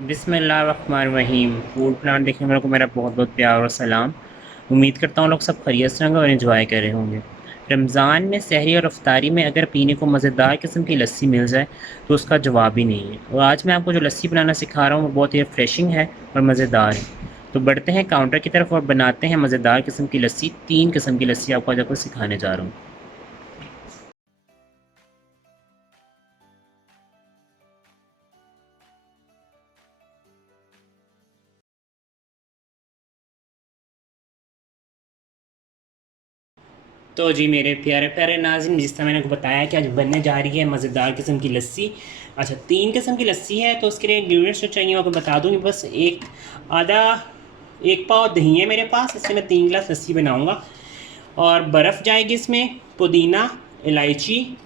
बिस्मिल्लाहिर्रहमानिर्रहीम। Food plan देखने वालों को मेरा बहुत बहुत प्यार और सलाम। उम्मीद करता हूँ लोग सब खैरियत से होंगे और एंजॉय कर रहे होंगे। रमज़ान में सहरी और अफ्तारी में अगर पीने को मज़ेदार किस्म की लस्सी मिल जाए तो उसका जवाब ही नहीं है। और आज मैं आपको जो लस्सी बनाना सिखा रहा हूँ वो बहुत ही रिफ्रेशिंग है और मज़ेदार है। तो बढ़ते हैं काउंटर की तरफ और बनाते हैं मज़ेदार किस्म की लस्सी। 3 किस्म की लस्सी आपको आज आपको सिखाने जा रहा हूँ। तो जी मेरे प्यारे प्यारे नाज़रीन, जिस तरह मैंने आपको बताया कि आज बनने जा रही है मज़ेदार किस्म की लस्सी। अच्छा, 3 किस्म की लस्सी है तो उसके लिए इंग्रीडियंट्स जो चाहिए मैं आपको बता दूँगी। बस आधा 1 पाव दही है मेरे पास, इससे मैं 3 गिलास लस्सी बनाऊँगा। और बर्फ़ जाएगी इसमें, पुदीना, इलायची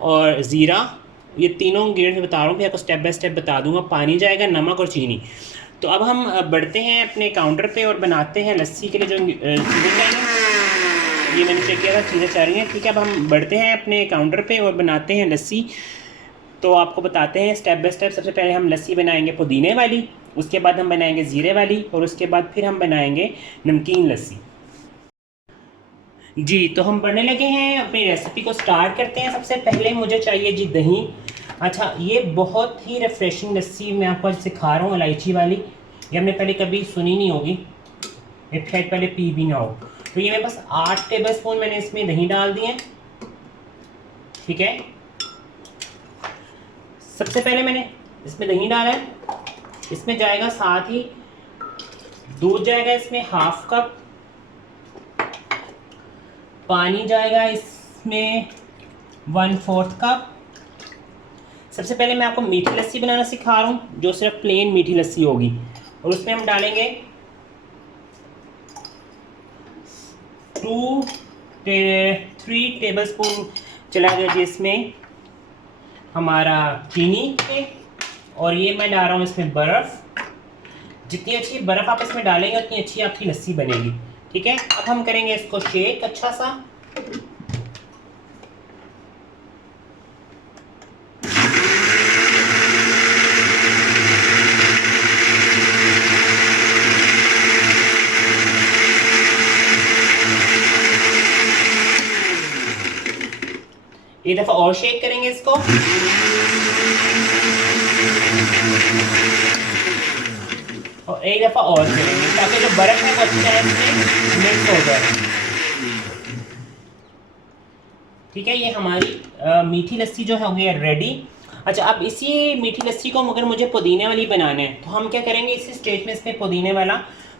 और ज़ीरा। ये तीनों इंग्रीडियंट्स बता रहा हूँ, फिर आपको स्टेप बाय स्टेप बता दूँगा। पानी जाएगा, नमक और चीनी। तो अब हम बढ़ते हैं अपने काउंटर पे और बनाते हैं लस्सी के लिए जो चीज़ें चाहिए। ये मैंने चेक किया था, चीज़ें चल रही हैं ठीक है। अब हम बढ़ते हैं अपने काउंटर पे और बनाते हैं लस्सी। तो आपको बताते हैं स्टेप बाय स्टेप। सबसे पहले हम लस्सी बनाएंगे पुदीने वाली, उसके बाद हम बनाएंगे ज़ीरे वाली और उसके बाद फिर हम बनाएंगे नमकीन लस्सी। जी, तो हम बढ़ने लगे हैं, अपनी रेसिपी को स्टार्ट करते हैं। सबसे पहले मुझे चाहिए जी दही। अच्छा, ये बहुत ही रिफ्रेशिंग लस्सी मैं आपको आज सिखा रहा हूँ, इलायची वाली। ये हमने पहले कभी सुनी नहीं होगी, ये शायद पहले पी भी ना हो। तो ये मेरे पास 8 टेबल स्पून मैंने इसमें दही डाल दिए हैं, ठीक है। सबसे पहले मैंने इसमें दही डाला है, इसमें जाएगा साथ ही दूध जाएगा इसमें हाफ कप, पानी जाएगा इसमें 1/4 कप। सबसे पहले मैं आपको मीठी लस्सी बनाना सिखा रहा हूँ, जो सिर्फ प्लेन मीठी लस्सी होगी। और उसमें हम डालेंगे 3 टेबल स्पून चला गया जी इसमें हमारा चीनी पे। और ये मैं डाल रहा हूँ इसमें बर्फ़। जितनी अच्छी बर्फ़ आप इसमें डालेंगे उतनी अच्छी आपकी लस्सी बनेगी, ठीक है। अब हम करेंगे इसको शेक अच्छा सा। एक दफ़ा और शेक करेंगे इसको। और एक दफ़ा और करेंगे ताकि जो बर्फ़ है वो अच्छी तरह इसमें मिक्स हो जाए, ठीक है। ये हमारी मीठी लस्सी जो है हो गई है रेडी। अच्छा, अब इसी मीठी लस्सी को अगर मुझे पुदीने वाली बनाना है तो हम क्या करेंगे, इसी स्टेज में इसमें पुदीने वाला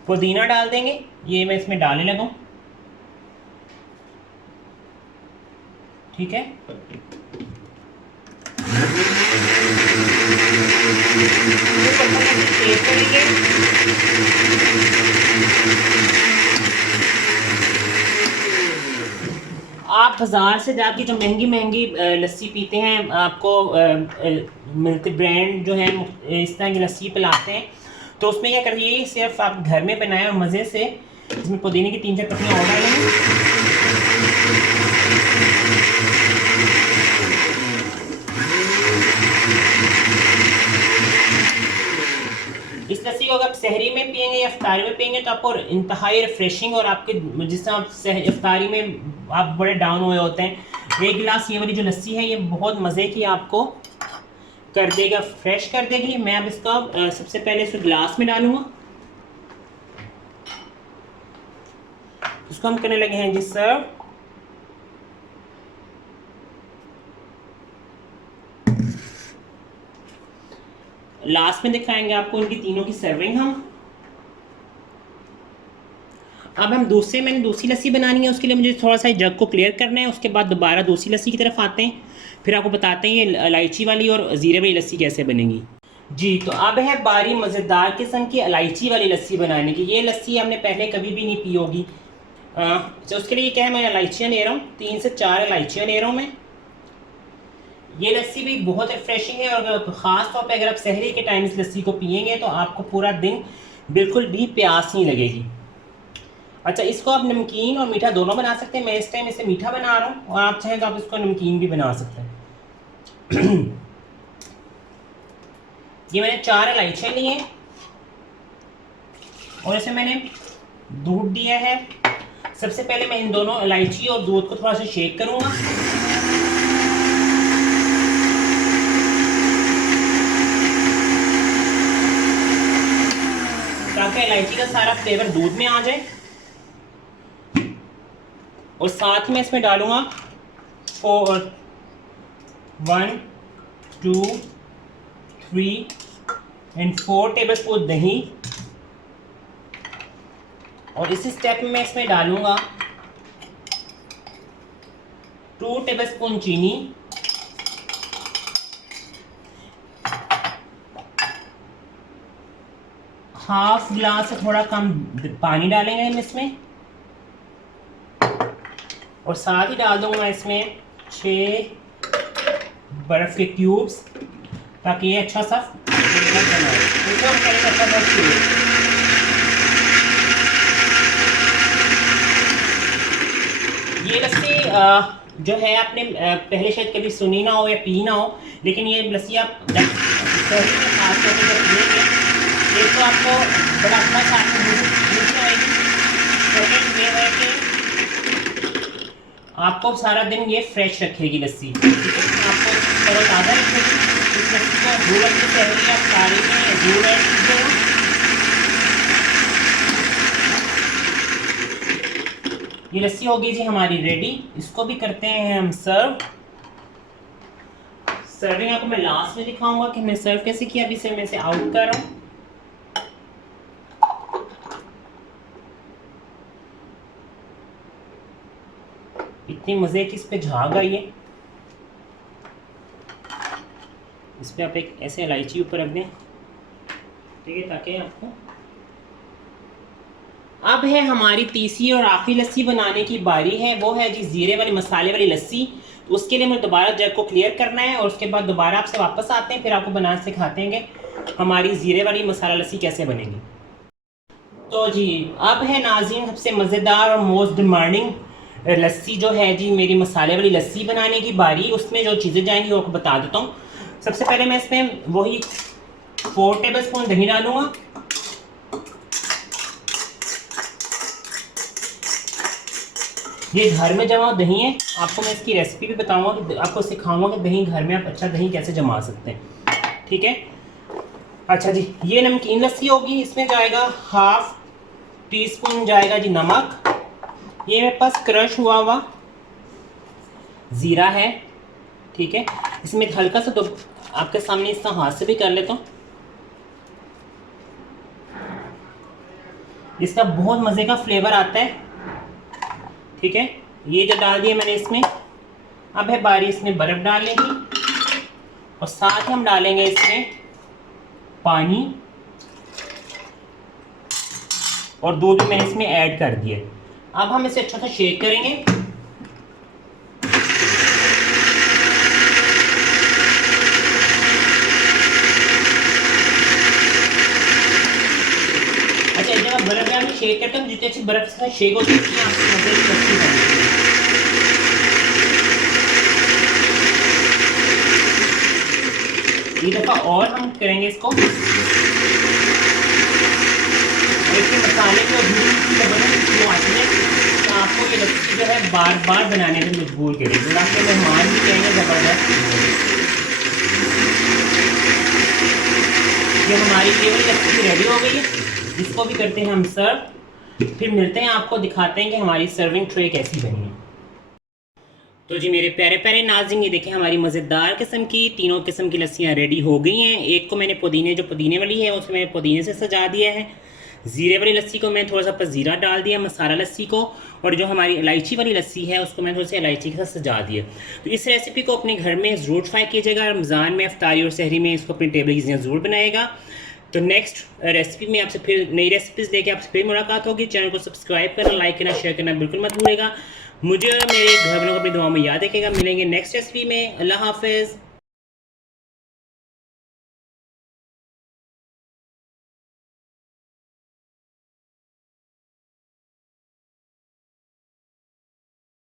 पुदीना डाल देंगे। ये मैं इसमें डालने लगा, ठीक है। आप बाज़ार से जाके जो महंगी महंगी लस्सी पीते हैं, आपको मिलते ब्रांड जो है इस तरह की लस्सी पिलाते हैं, तो उसमें क्या करिए, सिर्फ आप घर में बनाएं और मज़े से। इसमें पुदीने की 3-4 पत्तियाँ और डालेंगे। इस लस्सी को अगर आप सहरी में पियेंगे या इफ्तारी में पियेंगे तो आपको इंतहाई रिफ्रेशिंग, और आपके जिस तरह आप इफ्तारी में आप बड़े डाउन हुए होते हैं, 1 गिलास ये वाली जो लस्सी है ये बहुत मज़े की आपको कर देगा, फ्रेश कर देगी। मैं अब इसका सबसे पहले इसको गिलास में डालूंगा। इसको हम करने लगे हैं जी सर्व। लास्ट में दिखाएंगे आपको इनकी तीनों की सर्विंग हम। अब हम मैंने दूसरी लस्सी बनानी है, उसके लिए मुझे थोड़ा सा जग को क्लियर करना है। उसके बाद दोबारा दूसरी लस्सी की तरफ आते हैं, फिर आपको बताते हैं ये इलायची वाली और ज़ीरे वाली लस्सी कैसे बनेगी। जी, तो अब है बारी मज़ेदार किस्म की इलायची वाली लस्सी बनाने की। ये लस्सी हमने पहले कभी भी नहीं पी होगी। तो उसके लिए क्या है, मैं इलायचियाँ ले रहा हूँ, 3 से 4 इलायचियाँ ले रहा हूँ मैं। ये लस्सी भी बहुत रिफ्रेशिंग है, और ख़ास तौर पे अगर आप सहरी के टाइम इस लस्सी को पियेंगे तो आपको पूरा दिन बिल्कुल भी प्यास नहीं लगेगी। अच्छा, इसको आप नमकीन और मीठा दोनों बना सकते हैं। मैं इस टाइम इसे मीठा बना रहा हूँ, और आप चाहें तो आप इसको नमकीन भी बना सकते हैं। ये मैंने 4 इलायचियाँ ली हैं और इसे मैंने दूध दिया है। सबसे पहले मैं इन दोनों इलायची और दूध को थोड़ा सा शेक करूँगा। ताकि इलायची का सारा फ्लेवर दूध में आ जाए। और साथ में इसमें डालूंगा 1 2 3 एंड 4 टेबलस्पून दही। और इसी स्टेप में मैं इसमें डालूंगा 2 टेबलस्पून चीनी, हाफ गिलास से थोड़ा कम पानी डालेंगे हम इसमें। और साथ ही डाल दूंगा इसमें 6 बर्फ़ के क्यूब्स, ताकि ये अच्छा सा ये लस्सी जो है आपने पहले शायद कभी सुनी ना हो या पी ना हो, लेकिन ये लस्सी आप जब पिएंगे एक तो आपको बड़ा अच्छा सा आएगी। सेकेंड ये है कि आपको सारा दिन ये फ्रेश रखेगी लस्सी, आपको तरोताज़ा रखेगी। इस लस्सी को दूर की सहरी आप सारी में दूर ऐड कीजिएगा। ये लस्सी होगी जी हमारी रेडी। इसको भी करते हैं हम सर्व। सर्विंग आपको मैं लास्ट में दिखाऊंगा कि मैं सर्व कैसे किया। अभी से मैं इसे आउट कर रहा हूँ। इतनी मज़े की इस पे झाग आई है। इस पे आप एक ऐसे इलायची ऊपर रख दें, ठीक है, ताकि आपको। अब है हमारी तीसरी और आखिरी लस्सी बनाने की बारी है। वो है जी ज़ीरे वाली मसाले वाली लस्सी। तो उसके लिए मुझे दोबारा जग को क्लियर करना है और उसके बाद दोबारा आपसे वापस आते हैं, फिर आपको बनाना सिखाते हैं कि हमारी ज़ीरे वाली मसाला लस्सी कैसे बनेगी। तो जी अब है नाज़रीन सबसे मज़ेदार और मोस्ट डिमांडिंग लस्सी जो है जी मेरी मसाले वाली लस्सी बनाने की बारी। उसमें जो चीज़ें जाएंगी वो आपको बता देता हूँ। सबसे पहले मैं इसमें वही 4 टेबलस्पून दही डालूँगा। ये घर में जमा दही है। आपको मैं इसकी रेसिपी भी बताऊँगा कि आपको सिखाऊँगा कि दही घर में आप अच्छा दही कैसे जमा सकते हैं, ठीक है। अच्छा जी, ये नमकीन लस्सी होगी। इसमें जाएगा 1/2 टीस्पून जाएगा जी नमक। ये मेरे पास क्रश हुआ हुआ ज़ीरा है, ठीक है। इसमें हल्का सा तो आपके सामने इसका हाथ से भी कर लेता हूँ। इसका बहुत मज़े का फ्लेवर आता है, ठीक है। ये जो डाल दिया मैंने इसमें। अब है बारी इसमें बर्फ़ डालने की और साथ ही हम डालेंगे इसमें पानी और दूध भी मैंने इसमें ऐड कर दिया। अब हम इसे अच्छा सा शेक करेंगे। अच्छा, जब आप बर्फ में शेक करते हैं जितनी अच्छी बर्फ से शेक होती है आपकी मजे की लस्सी बनेगी। ये दफ़ा और हम करेंगे इसको। इसके मसाले को जो आती है तो आपको ये लस्सी जो है बार बार बनाने में मजबूर करेगी और आपके मेहमान भी कहेंगे ज़बरदस्त। ये हमारी ये वाली लस्सी रेडी हो गई है। इसको भी करते हैं हम सर्व। फिर मिलते हैं, आपको दिखाते हैं कि हमारी सर्विंग ट्रे कैसी बनी है। तो जी मेरे प्यारे प्यारे नाज़रीन, ये देखें हमारी मज़ेदार किस्म की तीनों किस्म की लस्सियाँ रेडी हो गई हैं। एक को मैंने पुदीने वाली है उसमें मैंने पुदीने से सजा दिया है। ज़ीरे वाली लस्सी को मैं थोड़ा सा ज़ीरा डाल दिया मसाला लस्सी को। और जो हमारी इलायची वाली लस्सी है उसको मैं थोड़ी सी इलायची के साथ सजा दिया। तो इस रेसिपी को अपने घर में ज़रूर ट्राई कीजिएगा। रमज़ान में इफ्तारी और सहरी में इसको अपनी टेबल की ज़रूर बनाएगा। तो नेक्स्ट रेसिपी में आपसे फिर नई रेसिपीज़ लेके आपसे फिर मुलाकात होगी। चैनल को सब्सक्राइब करना, लाइक करना, शेयर करना बिल्कुल मत भूलिएगा। मुझे और मेरे घर वालों को अपनी दुआ में याद रखिएगा। मिलेंगे नेक्स्ट रेसिपी में। अल्लाह हाफ़िज़।